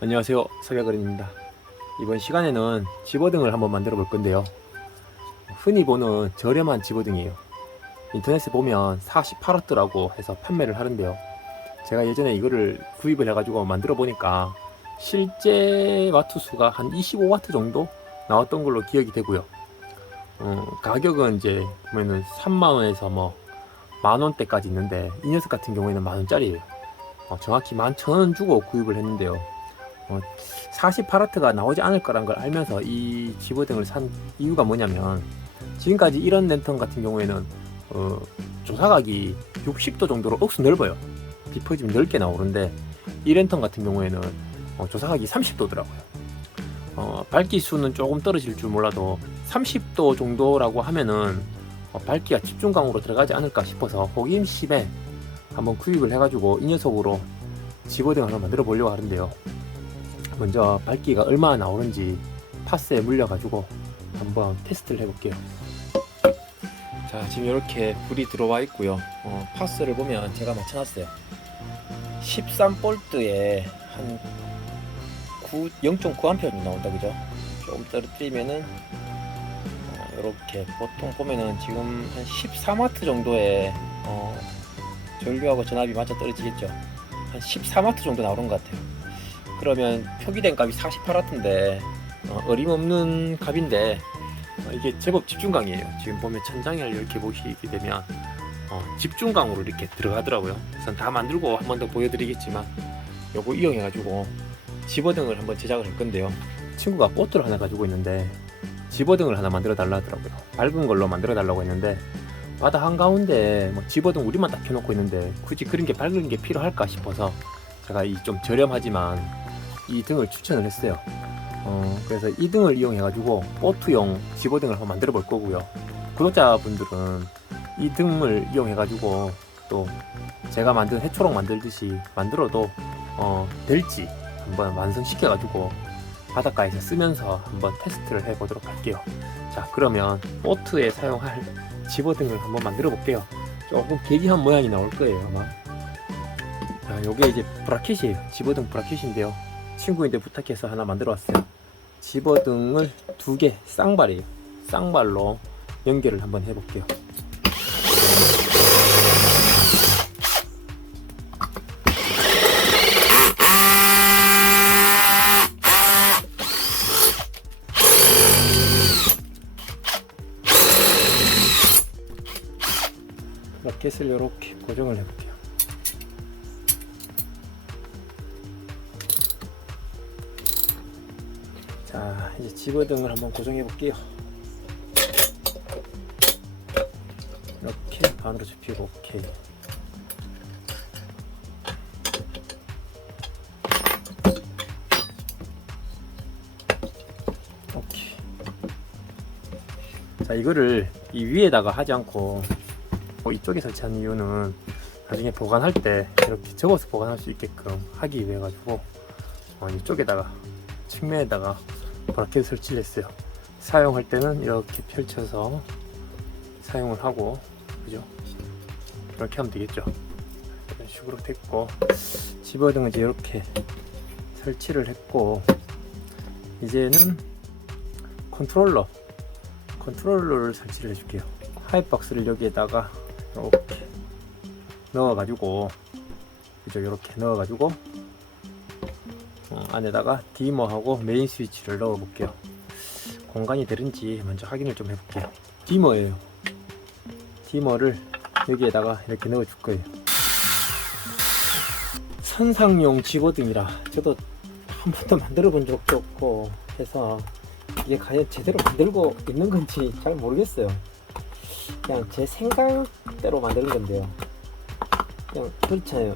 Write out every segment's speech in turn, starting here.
안녕하세요. 석야그린입니다. 이번 시간에는 집어등을 한번 만들어 볼 건데요. 흔히 보는 저렴한 집어등이에요. 인터넷에 보면 48W라고 해서 판매를 하는데요. 제가 예전에 이거를 구입을 해가지고 만들어 보니까 실제 와트 수가 한 25W 정도 나왔던 걸로 기억이 되고요. 어, 가격은 이제 보면은 3만원에서 뭐 만원대까지 있는데 이 녀석 같은 경우에는 만원짜리예요. 어, 정확히 11,000원 주고 구입을 했는데요 48와트가 나오지 않을 거란 걸 알면서 이 집어등을 산 이유가 뭐냐면 지금까지 이런 랜턴 같은 경우에는 어, 조사각이 60도 정도로 억수 넓어요. 디퍼지면 넓게 나오는데 이 랜턴 같은 경우에는 어, 조사각이 30도더라고요. 어, 밝기 수는 조금 떨어질 줄 몰라도 30도 정도라고 하면은 어, 밝기가 집중광으로 들어가지 않을까 싶어서 호기심에 한번 구입을 해가지고 이 녀석으로 집어등을 한번 만들어 보려고 하는데요. 먼저 밝기가 얼마나 나오는지 파스에 물려가지고 한번 테스트를 해볼게요. 자 지금 이렇게 불이 들어와 있고요. 어, 파스를 보면 제가 맞춰놨어요. 13볼트에 한 9, 0.9A 정도 나온다 그죠? 조금 떨어뜨리면은 어, 이렇게 보통 보면은 지금 한 13W 정도의 어, 전류하고 전압이 맞아 떨어지겠죠. 한 13W 정도 나오는 것 같아요. 그러면 표기된 값이 48W인데 어, 어림없는 값인데 어, 이게 제법 집중강이에요. 지금 보면 천장을 이렇게 보시게 되면 어, 집중강으로 이렇게 들어가더라고요. 우선 다 만들고 한 번 더 보여드리겠지만 요거 이용해가지고 집어등을 한번 제작을 할 건데요. 친구가 보트를 하나 가지고 있는데 집어등을 하나 만들어 달라 하더라고요. 밝은 걸로 만들어 달라고 했는데 바다 한가운데 뭐 집어등 우리만 딱 켜놓고 있는데 굳이 그런 게 밝은 게 필요할까 싶어서 제가 이 좀 저렴하지만 이 등을 추천을 했어요. 어, 그래서 이 등을 이용해가지고 보트용 집어등을 한번 만들어 볼 거고요. 구독자분들은 이 등을 이용해가지고 또 제가 만든 해초록 만들듯이 만들어도 어, 될지 한번 완성시켜가지고 바닷가에서 쓰면서 한번 테스트를 해보도록 할게요. 자, 그러면 보트에 사용할 집어등을 한번 만들어 볼게요. 조금 계기한 모양이 나올 거예요, 아마. 자, 요게 이제 브라켓이에요. 집어등 브라켓인데요. 친구인데 부탁해서 하나 만들어 왔어요. 집어등을 두 개 쌍발이에요. 쌍발로 연결을 한번 해볼게요. 브라켓을 이렇게 고정을 해볼게요. 자 이제 집어등을 한번 고정해 볼게요. 이렇게 반으로 접히고 오케이. 오케이. 자 이거를 이 위에다가 하지 않고 뭐 이쪽에 설치한 이유는 나중에 보관할 때 이렇게 접어서 보관할 수 있게끔 하기 위해 가지고 어, 이쪽에다가 측면에다가 브라켓 설치를 했어요. 사용할 때는 이렇게 펼쳐서 사용을 하고, 그죠? 이렇게 하면 되겠죠. 이런 식으로 됐고, 집어등은 이제 이렇게 설치를 했고, 이제는 컨트롤러, 컨트롤러를 설치를 해줄게요. 하이박스를 여기에다가 이렇게 넣어가지고, 그죠? 이렇게 넣어가지고, 어, 안에다가 디머하고 메인 스위치를 넣어 볼게요. 공간이 되는지 먼저 확인을 좀 해볼게요. 디머예요. 디머를 여기에다가 이렇게 넣어 줄 거예요. 선상용 집어등이라 저도 한 번도 만들어 본 적도 없고 해서 이게 과연 제대로 만들고 있는 건지 잘 모르겠어요. 그냥 제 생각대로 만드는 건데요. 그냥 그렇잖아요.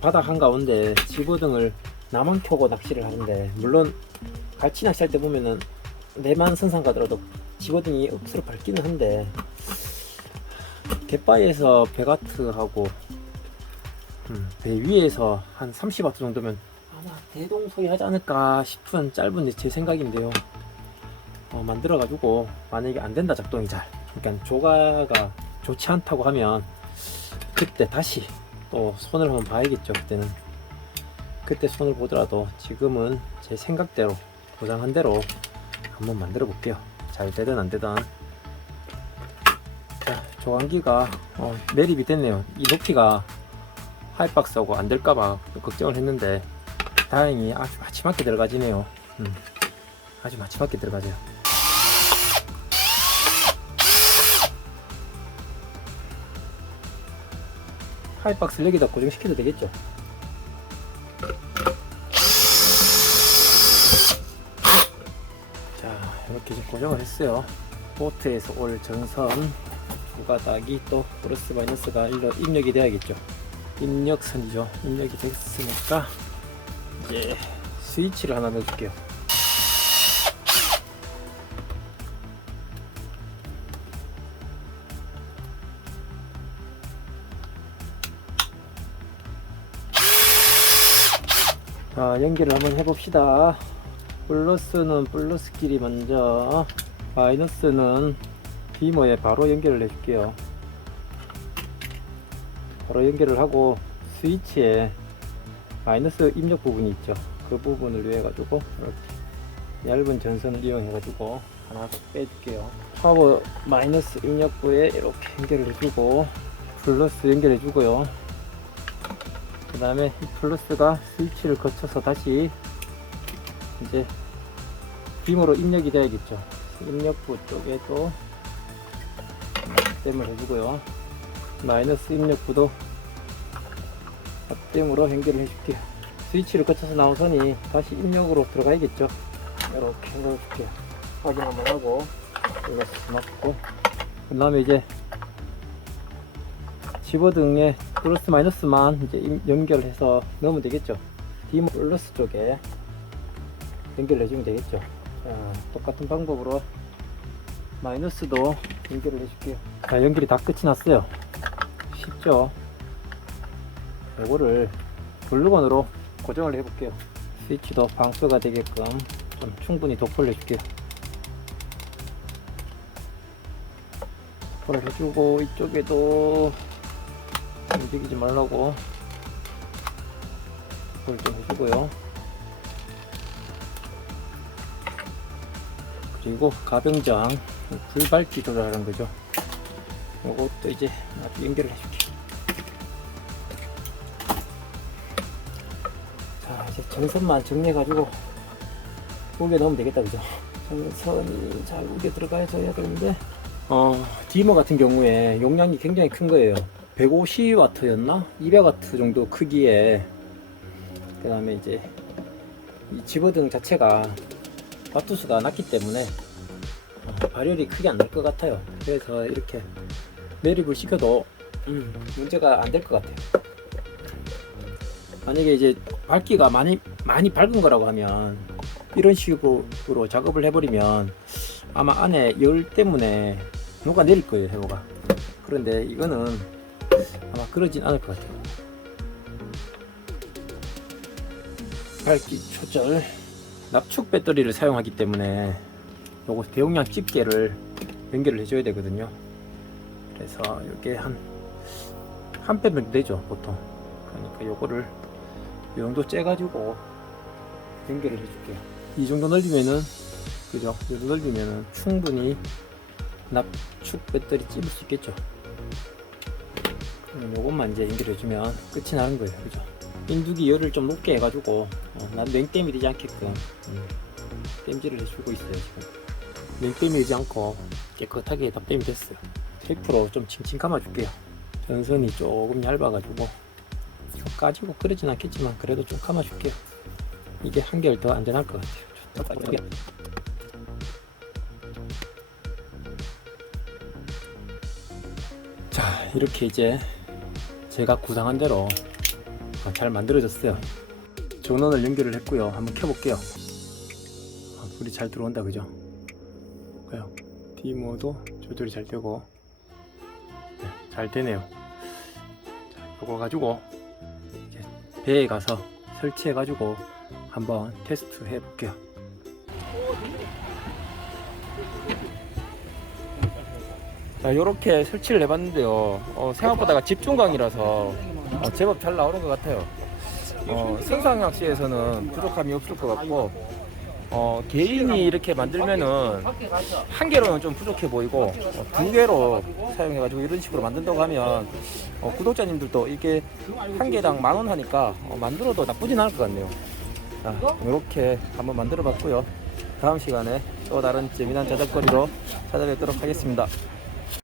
바닥 한가운데 집어등을 나만 켜고 낚시를 하는데 물론 갈치 낚시할 때 보면은 내만 선상 가더라도 집어등이 억수로 밝기는 한데 갯바위에서 베가트하고 음, 배 위에서 한 30와트 정도면 아마 대동소이 하지 않을까 싶은 짧은 제 생각인데요. 어, 만들어 가지고 만약에 안 된다 작동이 잘 그러니까 조가가 좋지 않다고 하면 그때 다시 또 손을 한번 봐야겠죠 그때는 그때 손을 보더라도 지금은 제 생각대로 고장한 대로 한번 만들어 볼게요. 잘 되든 안 되든. 자, 조항기가 어, 매립이 됐네요. 이 높이가 하이박스하고 안 될까봐 걱정을 했는데 다행히 아주 마지막에 들어가지네요. 음, 아주 마지막에 들어가져요. 하이박스를 여기다 고정시켜도 되겠죠? 이렇게 좀 고정을 했어요. 보트에서 올 전선 두 가닥이 또 플러스 마이너스가 일로 입력이 돼야겠죠. 입력선이죠. 입력이 됐으니까 이제 스위치를 하나 넣어줄게요. 자 연결을 한번 해봅시다 플러스는 플러스끼리 먼저 마이너스는 비머에 바로 연결을 해줄게요. 바로 연결을 하고 스위치에 마이너스 입력 부분이 있죠. 그 부분을 위해 가지고 이렇게 얇은 전선을 이용해 가지고 하나 더 빼줄게요. 파워 마이너스 입력부에 이렇게 연결을 해주고 플러스 연결해 주고요. 그 다음에 이 플러스가 스위치를 거쳐서 다시 이제 빔으로 입력이 돼야겠죠. 입력부 쪽에도 댐을 해주고요. 마이너스 입력부도 댐으로 연결을 해줄게요. 스위치를 거쳐서 나온 선이 다시 입력으로 들어가야겠죠. 이렇게 넣어줄게요. 확인 한번 하고 플러스 맞고 그 다음에 이제 집어등에 플러스 마이너스만 이제 임- 연결해서 넣으면 되겠죠. D 플러스 쪽에 연결해 주면 되겠죠. 자, 똑같은 방법으로 마이너스도 연결을 해 줄게요. 자, 연결이 다 끝이 났어요. 쉽죠? 이거를 블루건으로 고정을 해 볼게요. 스위치도 방수가 되게끔 좀 충분히 도포를 해 줄게요. 도포를 해주고 이쪽에도 움직이지 말라고 도포를 좀 해주고요. 그리고 가병장 불밝기 조절하는 거죠. 요것도 이제 연결을 해줄게. 자 이제 전선만 정리해가지고 우겨 넣으면 되겠다 그죠? 전선이 잘 우겨 들어가줘야 되는데 어 디머 같은 경우에 용량이 굉장히 큰 거예요. 150W였나? 200W 정도 크기에 그 다음에 이제 이 집어등 자체가 와투수가 낮기 때문에 어, 발열이 크게 안 날 것 같아요. 그래서 이렇게 매립을 시켜도 음, 문제가 안 될 것 같아요. 만약에 이제 밝기가 많이 많이 밝은 거라고 하면 이런 식으로 작업을 해버리면 아마 안에 열 때문에 녹아 내릴 거예요 해보가. 그런데 이거는 아마 그러진 않을 것 같아요. 밝기 조절 납축 배터리를 사용하기 때문에 요거 대용량 집게를 연결을 해줘야 되거든요. 그래서 이게 한한뺨 정도 되죠 보통. 그러니까 요거를 요 정도 째가지고 연결을 해줄게요. 이 정도 넓이면은 그죠? 이 정도 넓이면은 충분히 납축 배터리 찝을 수 있겠죠. 요것만 이제 연결해주면 끝이 나는 거예요, 그죠? 인두기 열을 좀 높게 해가지고 어, 난 냉땜이 되지 않게끔 음, 땜질을 해주고 있어요 지금. 냉땜이 되지 않고 깨끗하게 다 땜이 됐어요. 테이프로 좀 칭칭 감아줄게요. 전선이 조금 얇아가지고 좀 까지고 그러진 않겠지만 그래도 좀 감아줄게요. 이게 한결 더 안전할 것 같아요. 자 이렇게 이제 제가 구상한 대로 아, 잘 만들어졌어요. 전원을 연결을 했고요. 한번 켜볼게요. 아, 불이 잘 들어온다, 그죠? 디모도 조절이 잘 되고, 네, 잘 되네요. 자, 이거 가지고 배에 가서 설치해 가지고 한번 테스트 해 볼게요. 자, 이렇게 설치를 해봤는데요. 어, 생각보다가 집중광이라서 어, 제법 잘 나오는 것 같아요. 어, 선상낚시에서는 부족함이 없을 것 같고 어, 개인이 이렇게 만들면은 한 개로는 좀 부족해 보이고 어, 두 개로 사용해가지고 이런 식으로 만든다고 하면 어, 구독자님들도 이게 한 개당 만 원 하니까 어, 만들어도 나쁘진 않을 것 같네요. 자, 이렇게 한번 만들어 봤고요. 다음 시간에 또 다른 재미난 자작거리로 찾아뵙도록 하겠습니다.